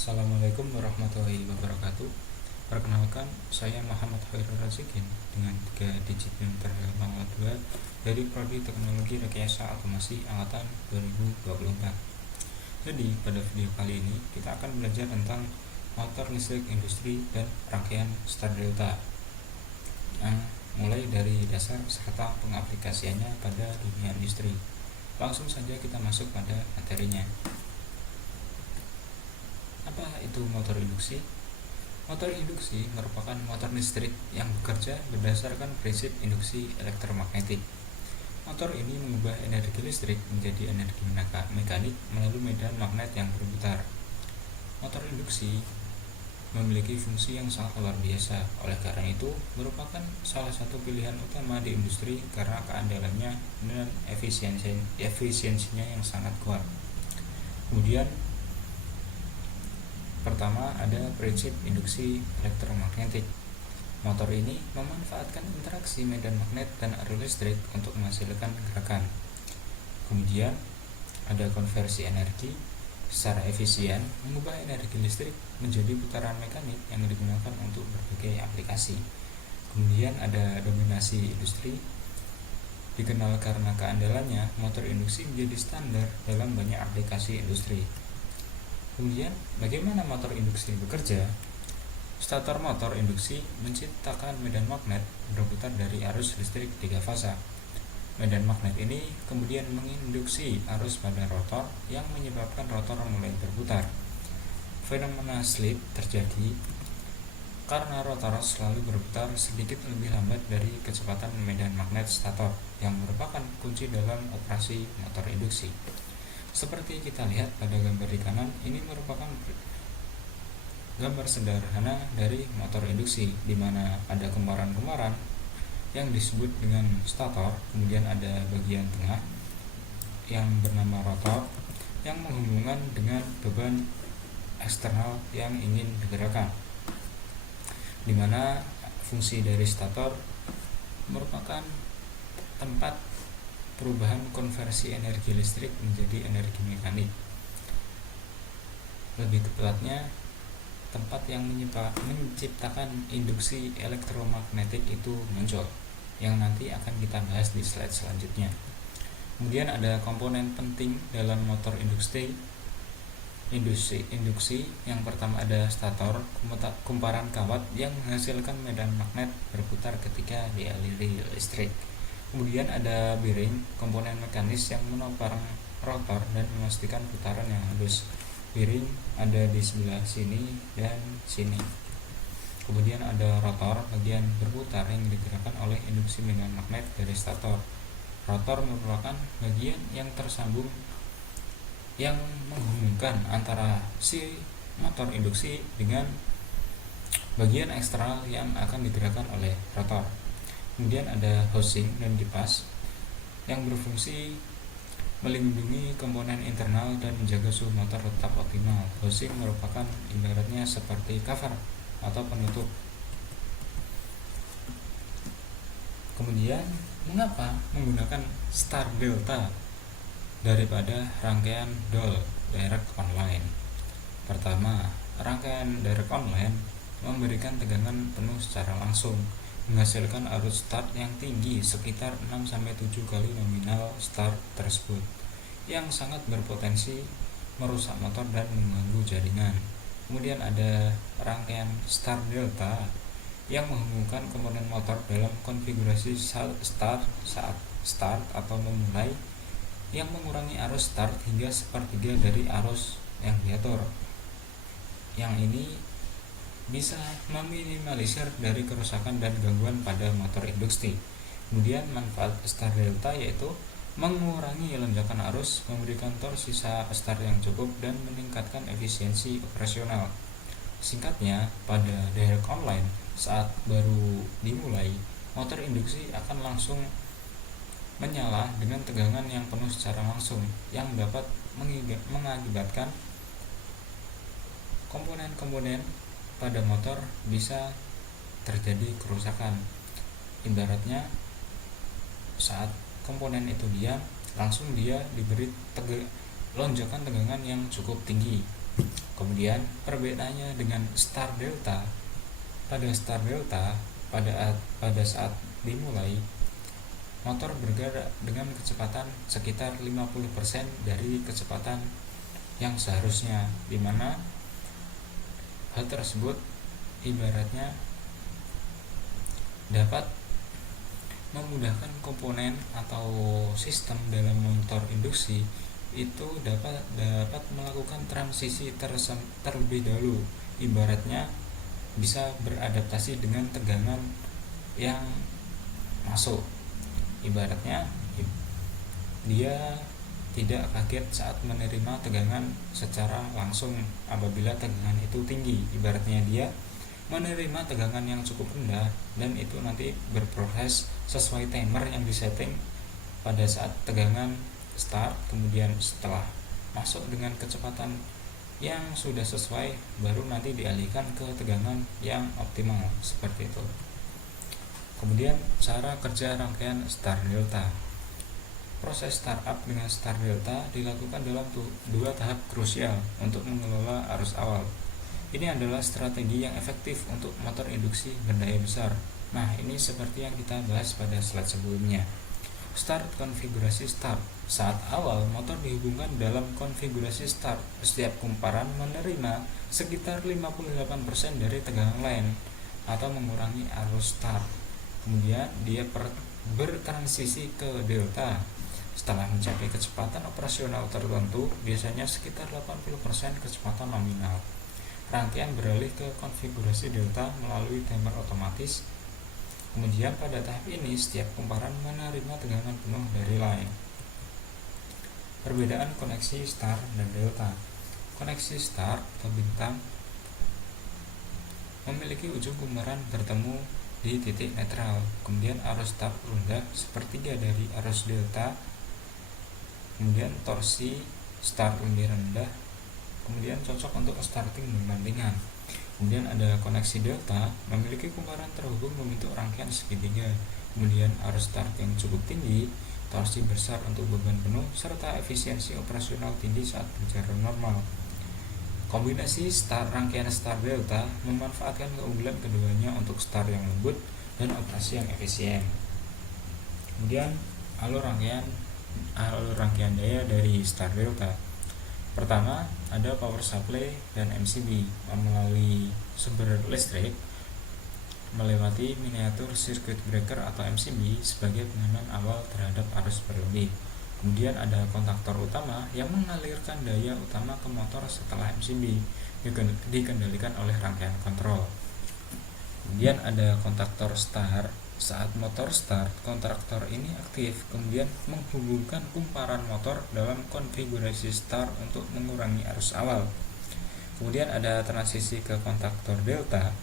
Assalamualaikum warahmatullahi wabarakatuh. Perkenalkan, saya Muhammad Khairul Razikin dengan 3 digit yang terakhir 02 dari Prodi Teknologi Rekayasa Otomasi Angkatan 2024. Jadi, pada video kali ini kita akan belajar tentang motor listrik industri dan rangkaian Star Delta yang mulai dari dasar serta pengaplikasiannya pada dunia industri. Langsung saja kita masuk pada materinya. Apa itu motor induksi? Motor induksi merupakan motor listrik yang bekerja berdasarkan prinsip induksi elektromagnetik. Motor ini mengubah energi listrik menjadi energi mekanik melalui medan magnet yang berputar. Motor induksi memiliki fungsi yang sangat luar biasa, oleh karena itu merupakan salah satu pilihan utama di industri karena keandalannya dan efisiensinya yang sangat kuat. Kemudian pertama ada prinsip induksi elektromagnetik. Motor ini memanfaatkan interaksi medan magnet dan arus listrik untuk menghasilkan gerakan. Kemudian ada konversi energi secara efisien, mengubah energi listrik menjadi putaran mekanik yang digunakan untuk berbagai aplikasi. Kemudian ada dominasi industri. Dikenal karena keandalannya, motor induksi menjadi standar dalam banyak aplikasi industri. Kemudian, bagaimana motor induksi bekerja? Stator motor induksi menciptakan medan magnet berputar dari arus listrik 3 fasa. Medan magnet ini kemudian menginduksi arus pada rotor yang menyebabkan rotor mulai berputar. Fenomena slip terjadi karena rotor selalu berputar sedikit lebih lambat dari kecepatan medan magnet stator yang merupakan kunci dalam operasi motor induksi. Seperti kita lihat pada gambar di kanan, ini merupakan gambar sederhana dari motor induksi, di mana ada kembaran-kembaran yang disebut dengan stator, kemudian ada bagian tengah yang bernama rotor yang menghubungkan dengan beban eksternal yang ingin digerakkan, di mana fungsi dari stator merupakan tempat perubahan konversi energi listrik menjadi energi mekanik. Lebih tepatnya, tempat yang menciptakan induksi elektromagnetik itu muncul, yang nanti akan kita bahas di slide selanjutnya. Kemudian ada komponen penting dalam motor induksi. Yang pertama ada stator, kumparan kawat yang menghasilkan medan magnet berputar ketika dialiri listrik. Kemudian ada bearing, komponen mekanis yang menopang rotor dan memastikan putaran yang halus. Bearing ada di sebelah sini dan sini. Kemudian ada rotor, bagian berputar yang digerakkan oleh induksi medan magnet dari stator. Rotor merupakan bagian yang tersambung yang menghubungkan antara si motor induksi dengan bagian eksternal yang akan digerakkan oleh rotor. Kemudian ada housing dan kipas yang berfungsi melindungi komponen internal dan menjaga suhu motor tetap optimal. Housing merupakan ibaratnya seperti cover atau penutup. Kemudian, mengapa menggunakan Star Delta daripada rangkaian DOL direct online? Pertama, rangkaian direct online memberikan tegangan penuh secara langsung, menghasilkan arus start yang tinggi sekitar 6-7 kali nominal start tersebut, yang sangat berpotensi merusak motor dan mengganggu jaringan. Kemudian ada rangkaian Star Delta yang menghubungkan komponen motor dalam konfigurasi start saat start atau memulai, yang mengurangi arus start hingga sepertiga dari arus yang diatur. Yang ini bisa meminimalisir dari kerusakan dan gangguan pada motor induksi. Kemudian manfaat Star Delta yaitu mengurangi lonjakan arus, memberikan torsi start yang cukup, dan meningkatkan efisiensi operasional. Singkatnya, pada direct online saat baru dimulai, motor induksi akan langsung menyala dengan tegangan yang penuh secara langsung, yang dapat mengakibatkan komponen-komponen pada motor bisa terjadi kerusakan. Ibaratnya saat komponen itu diam, langsung dia diberi lonjakan tegangan yang cukup tinggi. Kemudian Kemudian perbedaannya dengan start delta, pada saat dimulai, motor bergerak dengan kecepatan sekitar 50% dari kecepatan yang seharusnya, di mana hal tersebut ibaratnya dapat memudahkan komponen atau sistem dalam motor induksi itu dapat melakukan transisi terlebih dahulu, ibaratnya bisa beradaptasi dengan tegangan yang masuk. Ibaratnya dia tidak kaget saat menerima tegangan secara langsung apabila tegangan itu tinggi. Ibaratnya dia menerima tegangan yang cukup rendah dan itu nanti berproses sesuai timer yang disetting pada saat tegangan start. Kemudian setelah masuk dengan kecepatan yang sudah sesuai, baru nanti dialihkan ke tegangan yang optimal, seperti itu. Kemudian cara kerja rangkaian start delta. Proses startup dengan start delta dilakukan dalam dua tahap krusial untuk mengelola arus awal. Ini adalah strategi yang efektif untuk motor induksi berdaya besar. Nah, ini seperti yang kita bahas pada slide sebelumnya. Start konfigurasi start. Saat awal motor dihubungkan dalam konfigurasi start, setiap kumparan menerima sekitar 58% dari tegangan lain atau mengurangi arus start. Kemudian dia bertransisi ke delta. Setelah mencapai kecepatan operasional tertentu, biasanya sekitar 80% kecepatan nominal. Rangkaian beralih ke konfigurasi delta melalui timer otomatis. Kemudian pada tahap ini setiap kumparan menerima tegangan penuh dari line. Perbedaan koneksi start dan delta. Koneksi start atau bintang memiliki ujung kumparan bertemu di titik netral. Kemudian arus start rendah sepertiga dari arus delta. Kemudian torsi start lebih rendah. Kemudian cocok untuk starting pembandingan. Kemudian ada koneksi delta, memiliki kumparan terhubung membentuk rangkaian segitiga. Kemudian arus start yang cukup tinggi, torsi besar untuk beban penuh, serta efisiensi operasional tinggi saat berjalan normal. Kombinasi rangkaian start delta memanfaatkan keunggulan keduanya untuk start yang lembut dan operasi yang efisien. Kemudian alur rangkaian daya dari start delta. Pertama, ada power supply dan MCB melalui sumber listrik melewati miniatur circuit breaker atau MCB sebagai pengaman awal terhadap arus berlebih. Kemudian ada kontaktor utama yang mengalirkan daya utama ke motor setelah MCB dikendalikan oleh rangkaian kontrol. Kemudian ada kontaktor start. Saat motor start, kontaktor ini aktif, kemudian menghubungkan kumparan motor dalam konfigurasi start untuk mengurangi arus awal. Kemudian ada transisi ke kontaktor delta.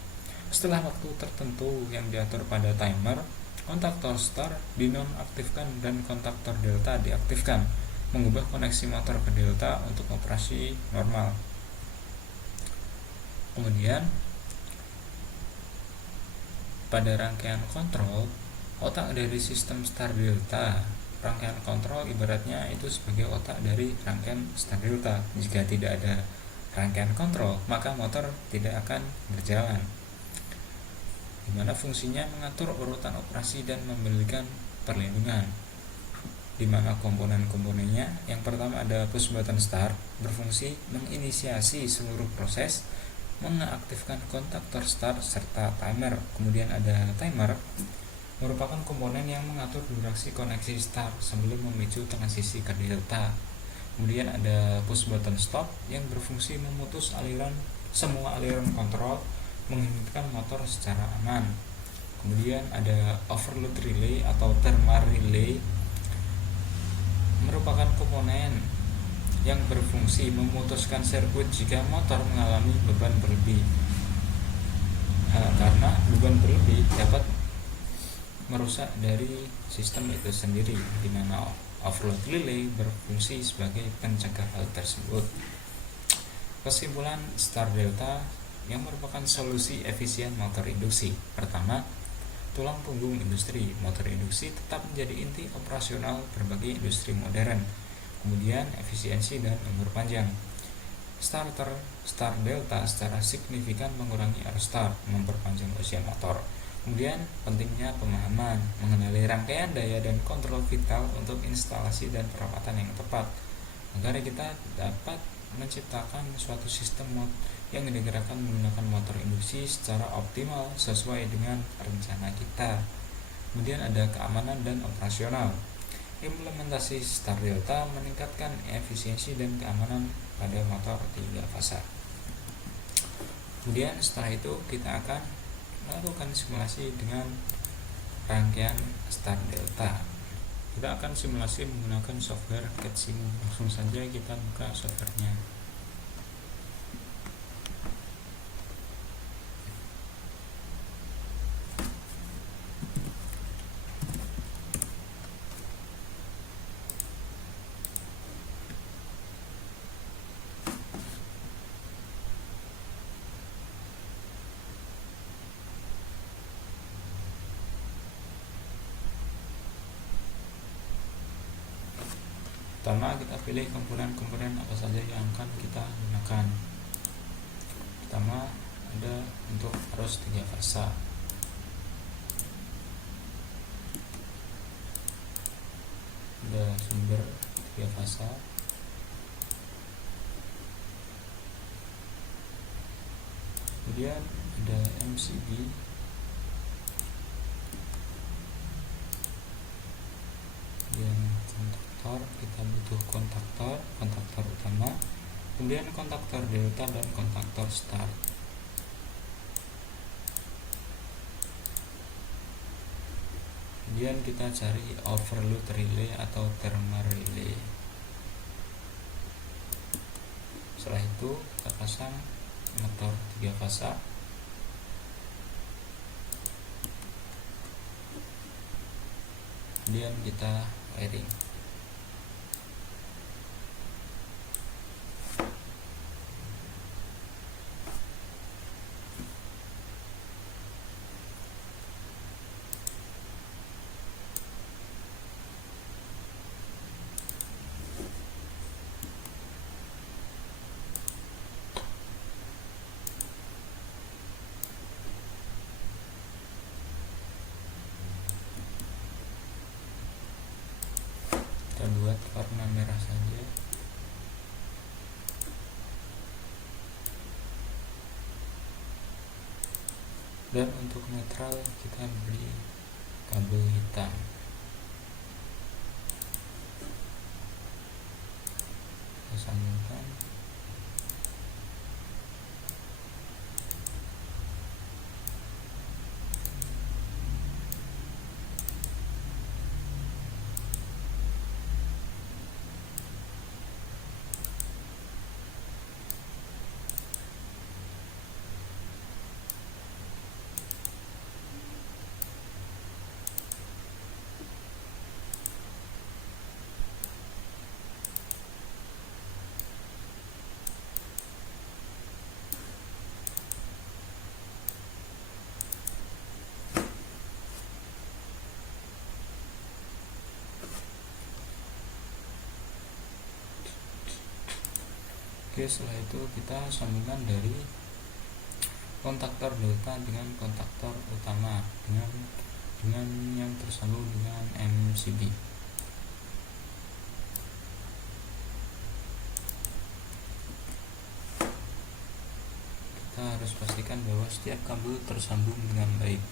Setelah waktu tertentu yang diatur pada timer, kontaktor start dinonaktifkan dan kontaktor delta diaktifkan, mengubah koneksi motor ke delta untuk operasi normal. Kemudian pada rangkaian kontrol, otak dari sistem start delta. Rangkaian kontrol ibaratnya itu sebagai otak dari rangkaian start delta. Jika tidak ada rangkaian kontrol, maka motor tidak akan berjalan. Dimana fungsinya mengatur urutan operasi dan memberikan perlindungan. Dimana komponen-komponennya, yang pertama ada push button start, berfungsi menginisiasi seluruh proses, mengaktifkan kontaktor start serta timer. Kemudian ada timer, merupakan komponen yang mengatur durasi koneksi start sebelum memicu transisi ke delta. Kemudian ada push button stop yang berfungsi memutus semua aliran kontrol, menghentikan motor secara aman. Kemudian ada overload relay atau thermal relay, merupakan komponen yang berfungsi memutuskan sirkuit jika motor mengalami beban berlebih. Karena beban berlebih dapat merusak dari sistem itu sendiri, di mana overload relay berfungsi sebagai pencegah hal tersebut. Kesimpulan start delta yang merupakan solusi efisien motor induksi. Pertama, tulang punggung industri. Motor induksi tetap menjadi inti operasional berbagai industri modern. Kemudian efisiensi dan umur panjang. Start delta secara signifikan mengurangi arus start, memperpanjang usia motor. Kemudian pentingnya pemahaman mengenali rangkaian daya dan kontrol vital untuk instalasi dan perawatan yang tepat, agar kita dapat menciptakan suatu sistem yang digerakkan menggunakan motor induksi secara optimal sesuai dengan rencana kita. Kemudian ada keamanan dan operasional. Implementasi start delta meningkatkan efisiensi dan keamanan pada motor 3 fasa. Kemudian setelah itu kita akan melakukan simulasi dengan rangkaian start delta. Kita akan simulasi menggunakan software CATSIMU. Langsung saja kita buka softwarenya. Pertama kita pilih komponen-komponen apa saja yang akan kita gunakan. Pertama ada untuk arus 3 fasa. Ada sumber 3 fasa. Kemudian ada MCB. Kemudian kontaktor, kita butuh kontaktor utama, kemudian kontaktor delta dan kontaktor start. Kemudian kita cari overload relay atau thermal relay. Setelah itu kita pasang motor 3 fasa. Kemudian kita wiring. Kita buat warna merah saja. Dan untuk netral kita beri kabel hitam. Kita sambungkan. Oke, setelah itu kita sambungkan dari kontaktor delta dengan kontaktor utama dengan yang tersambung dengan MCB. Kita harus pastikan bahwa setiap kabel tersambung dengan baik.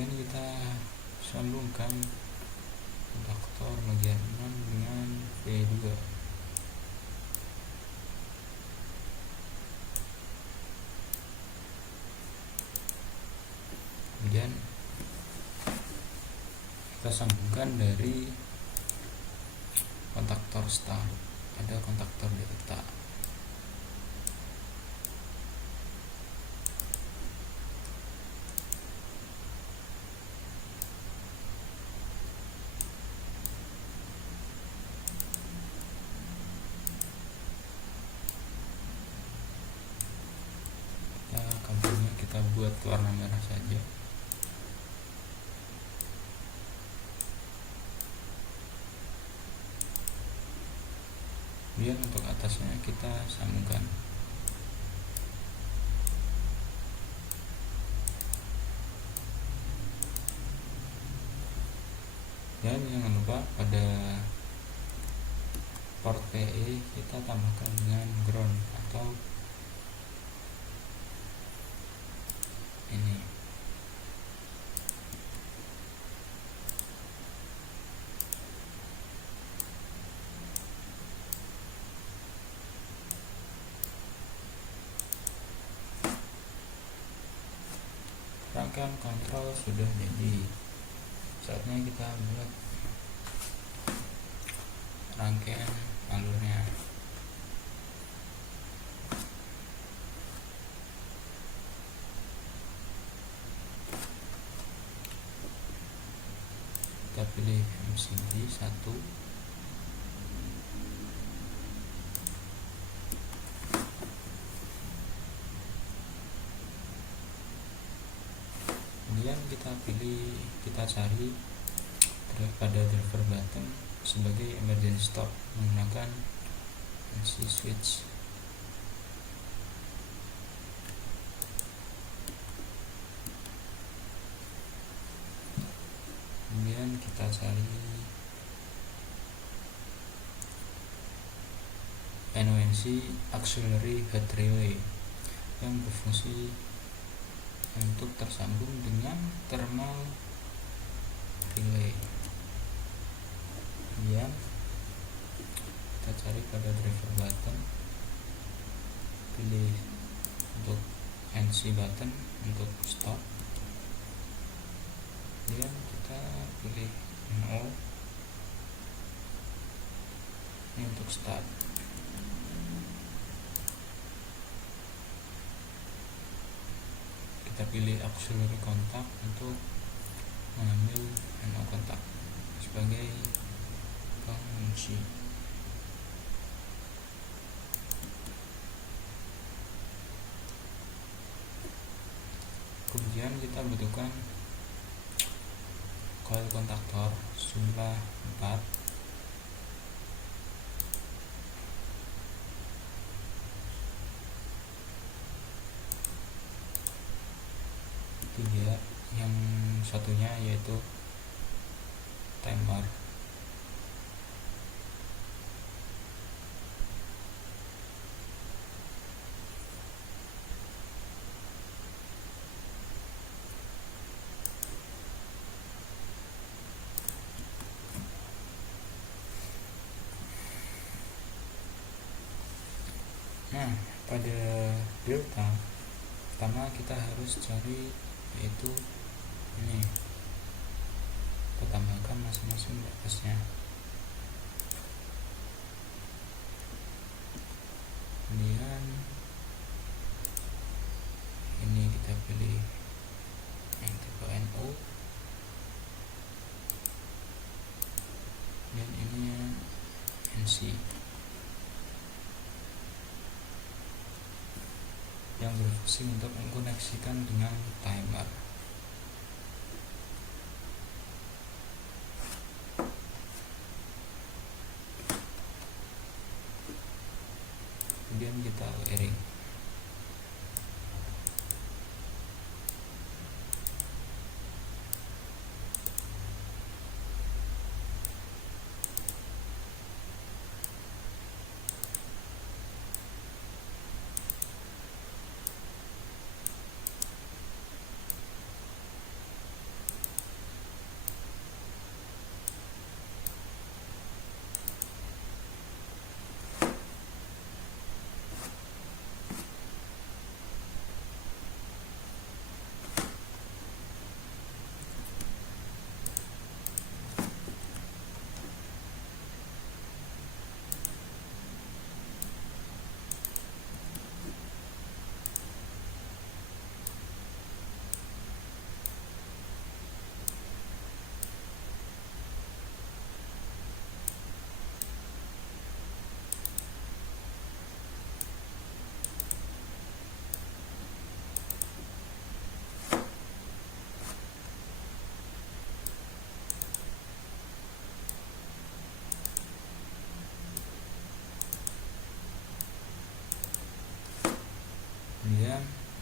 Kemudian kita sambungkan kontaktor bagian 6 dengan V2. Kemudian kita sambungkan dari kontaktor start, ada kontaktor delta. Kabelnya kita buat warna merah saja. Kemudian untuk atasnya kita sambungkan. Dan jangan lupa pada port PE kita tambahkan dengan ground atau ini. Rangkaian kontrol sudah jadi. Saatnya kita buat rangkaian alurnya. Kita pilih MCB 1, kemudian kita cari pada driver button sebagai emergency stop menggunakan NC switch. Kemudian kita cari NONC auxiliary head relay yang berfungsi untuk tersambung dengan thermal relay. Kemudian kita cari pada driver button, pilih untuk NC button untuk stop, kemudian kita pilih NO ini untuk start. Kita pilih auxiliary kontak untuk mengambil NO kontak sebagai pengunci. Kemudian kita butuhkan coil kontaktor jumlah 4, tiga, yang satunya yaitu timer. Nah, pada delta pertama kita harus cari yaitu ini, kita tambahkan masing-masing batasnya. Kemudian ini kita pilih yang tipe NO, dan ini NC yang berfungsi untuk mengkoneksikan dengan timer. Kemudian kita wiring.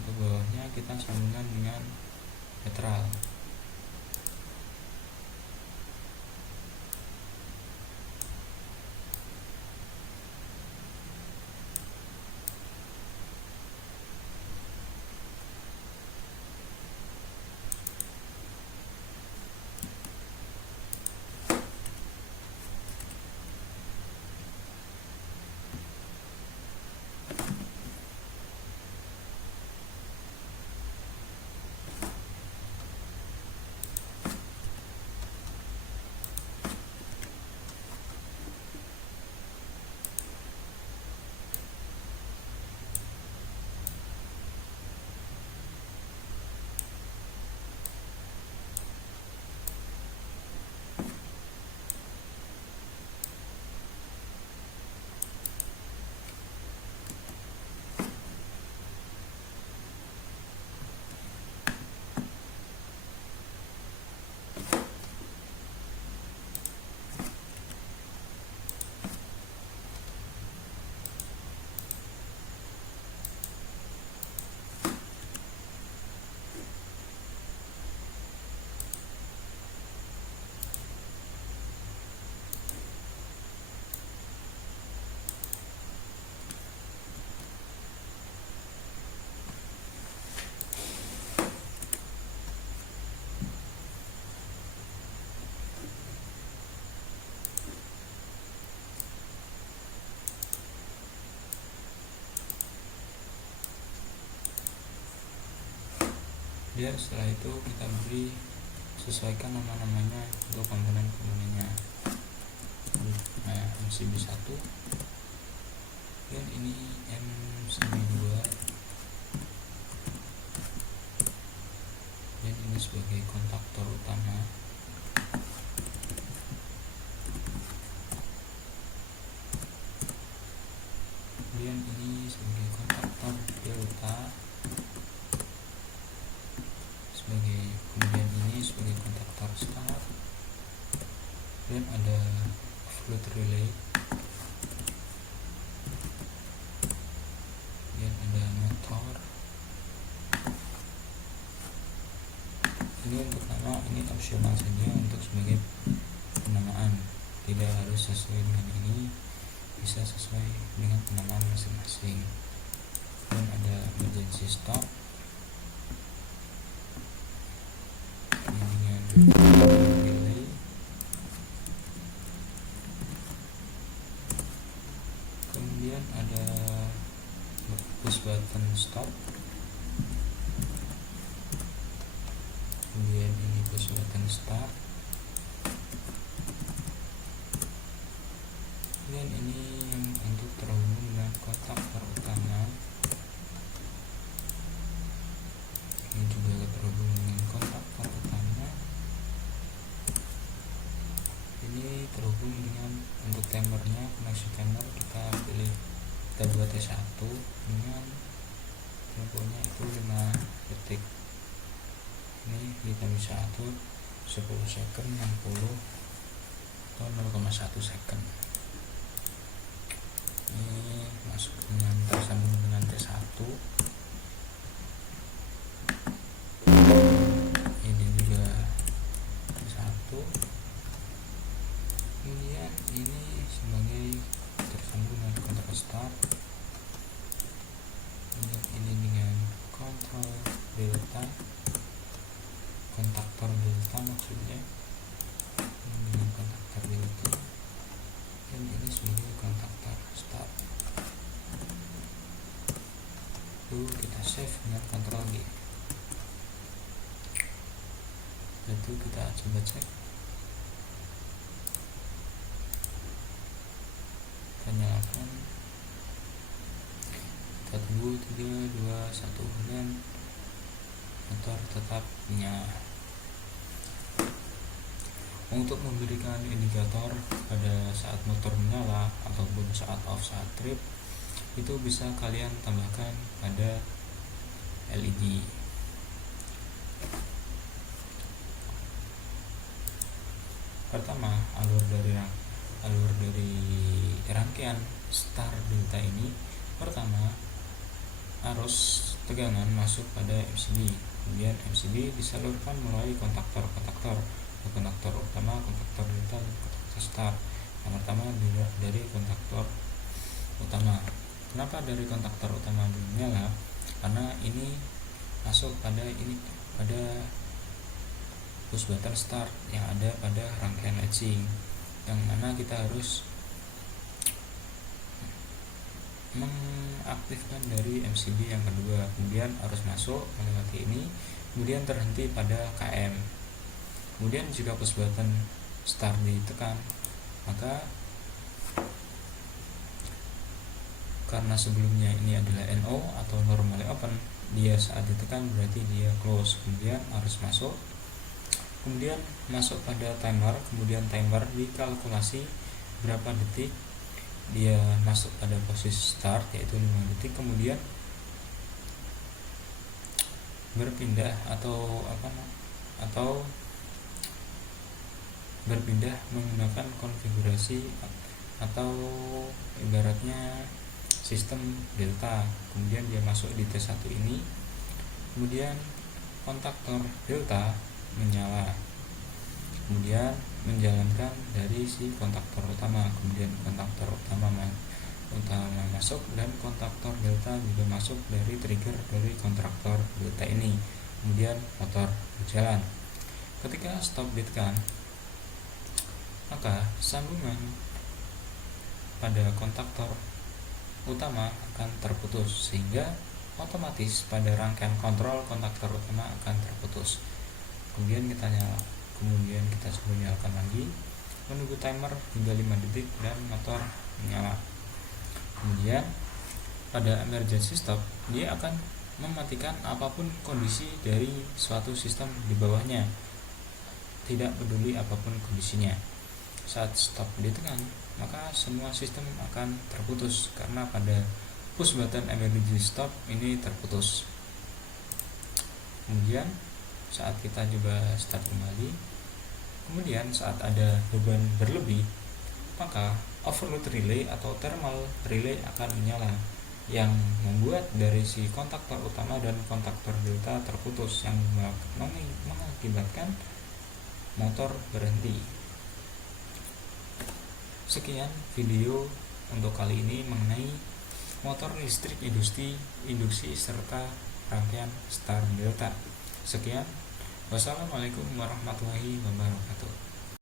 Untuk bawahnya kita sambungkan dengan netral. Kemudian setelah itu kita beri sesuaikan nama-namanya untuk komponen-komponennya. Nah, MCB1 dan ini MCB2 dan ini sebagai kontaktor utama. Kemudian ini sebagai kontaktor delta, kemudian ini sebagai kontaktor start, dan ada float relay, dan ada motor. Ini untuk nama, ini opsional saja untuk sebagai penamaan, tidak harus sesuai dengan ini, bisa sesuai dengan penamaan masing-masing. Dan ada emergency stop relay, kemudian ada push button stop, kemudian ini push button start, kemudian ini yang untuk terhubung dengan kontaktor utama, ini juga terhubung dengan kontaktor utama. Ini terhubung dengan untuk timernya, koneksi timer kita pilih, kita buat T1 dengan temponya itu 5 detik. Ini kita bisa atur 10 second, 60 atau 0,1 second. Ini masuk dengan tersambung dengan T1. Ini juga T1. Kemudian ini sebagai tersambung dengan kontrol start, kemudian ini dengan kontrol delta, kontaktor delta maksudnya, dengan kontaktor delta, dan ini sebagai kontaktor start. Lalu kita save dengan kontrol G. Lalu kita coba cek. Nyalakan, kita tunggu 3, 2, 1 dan motor tetap menyala. Untuk memberikan indikator pada saat motor menyala ataupun saat off saat trip, itu bisa kalian tambahkan pada LED. Pertama, alur dari rangkaian start delta ini, pertama arus tegangan masuk pada MCB. Kemudian MCB disalurkan melalui kontaktor-kontaktor utama, kontaktor delta, dan kontaktor start. Yang pertama dari kontaktor utama. Kenapa dari kontaktor utama menyala? Karena ini masuk pada push button start yang ada pada rangkaian latching, yang mana kita harus mengaktifkan dari MCB yang kedua, kemudian harus masuk melewati ini, kemudian terhenti pada KM. Kemudian jika push button start ditekan, maka karena sebelumnya ini adalah NO atau normally open, dia saat ditekan berarti dia close, kemudian harus masuk, kemudian masuk pada timer, kemudian timer dikalkulasi berapa detik dia masuk pada posisi start, yaitu 5 detik, kemudian berpindah atau berpindah menggunakan konfigurasi atau ibaratnya sistem delta. Kemudian dia masuk di T1 ini, kemudian kontaktor delta menyala, kemudian menjalankan dari si kontaktor utama, kemudian kontaktor utama masuk, dan kontaktor delta juga masuk dari trigger dari kontaktor delta ini, kemudian motor berjalan. Ketika stop ditekan, maka sambungan pada kontaktor utama akan terputus, sehingga otomatis pada rangkaian kontrol kontaktor utama akan terputus. Kemudian kita coba nyalakan lagi, menunggu timer hingga 5 detik dan motor menyala. Kemudian pada emergency stop, dia akan mematikan apapun kondisi dari suatu sistem di bawahnya, tidak peduli apapun kondisinya. Saat stop ditekan, maka semua sistem akan terputus karena pada push button emergency stop ini terputus. Kemudian saat kita coba start kembali, kemudian saat ada beban berlebih, maka overload relay atau thermal relay akan menyala, yang membuat dari si kontaktor utama dan kontaktor delta terputus, yang mengakibatkan motor berhenti. Sekian video untuk kali ini mengenai motor listrik induksi serta rangkaian start delta. Sekian, wassalamualaikum warahmatullahi wabarakatuh.